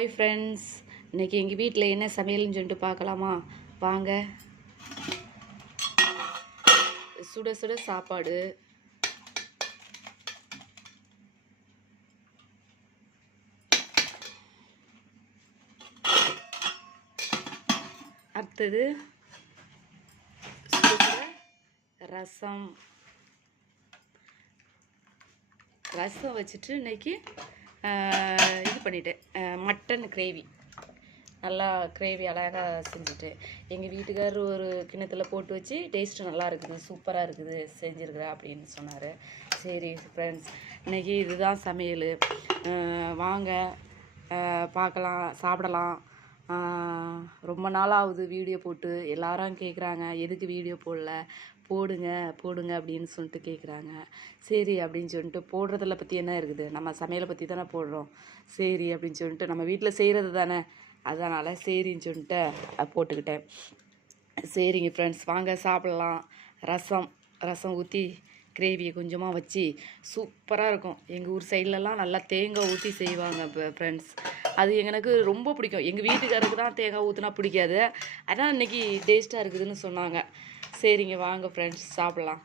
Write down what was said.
Hi friends, இன்றைக்கி எங்கள் வீட்டில் என்ன சமையல்னு சொல்லிட்டு பார்க்கலாமா? வாங்க. சுட சுட சாப்பாடு, அடுத்தது சுட சுட ரசம் வச்சுட்டு இன்றைக்கி இது பண்ணிட்டேன், மட்டன் கிரேவி. நல்லா கிரேவி அழகாக செஞ்சுட்டு எங்கள் வீட்டுக்காரர் ஒரு கிண்ணத்தில் போட்டு வச்சு டேஸ்ட்டு நல்லா இருக்குது, சூப்பராக இருக்குது செஞ்சுருக்குற அப்படின்னு சொன்னார். சரி ஃப்ரெண்ட்ஸ், இன்றைக்கி இதுதான் சமையல். வாங்க பார்க்கலாம், சாப்பிடலாம். ரொம்ப நாளாகுது வீடியோ போட்டு. எல்லாரும் கேட்குறாங்க, எதுக்கு வீடியோ போடுங்க அப்படின்னு சொல்லிட்டு கேட்குறாங்க. சரி அப்படின்னு சொல்லிட்டு போடுறதில் பற்றி என்ன இருக்குது, நம்ம சமையலை பற்றி தானே போடுறோம். சரி அப்படின்னு சொல்லிட்டு நம்ம வீட்டில் செய்கிறது தானே, அதனால் சரின்னு சொல்லிட்டு போட்டுக்கிட்டேன். சரிங்க ஃப்ரெண்ட்ஸ், வாங்க சாப்பிட்லாம். ரசம் ஊற்றி கிரேவியை கொஞ்சமாக வச்சு சூப்பராக இருக்கும். எங்கள் ஊர் சைட்லலாம் நல்லா தேங்காய் ஊற்றி செய்வாங்க ஃப்ரெண்ட்ஸ். அது எனக்கு ரொம்ப பிடிக்கும். எங்கள் வீட்டுக்காரருக்கு தான் தேங்காய் ஊற்றினா பிடிக்காது, ஆனால் இன்றைக்கி டேஸ்ட்டாக இருக்குதுன்னு சொன்னாங்க. சரிங்க வாங்க ஃப்ரெண்ட்ஸ், சாப்பிட்லாம்.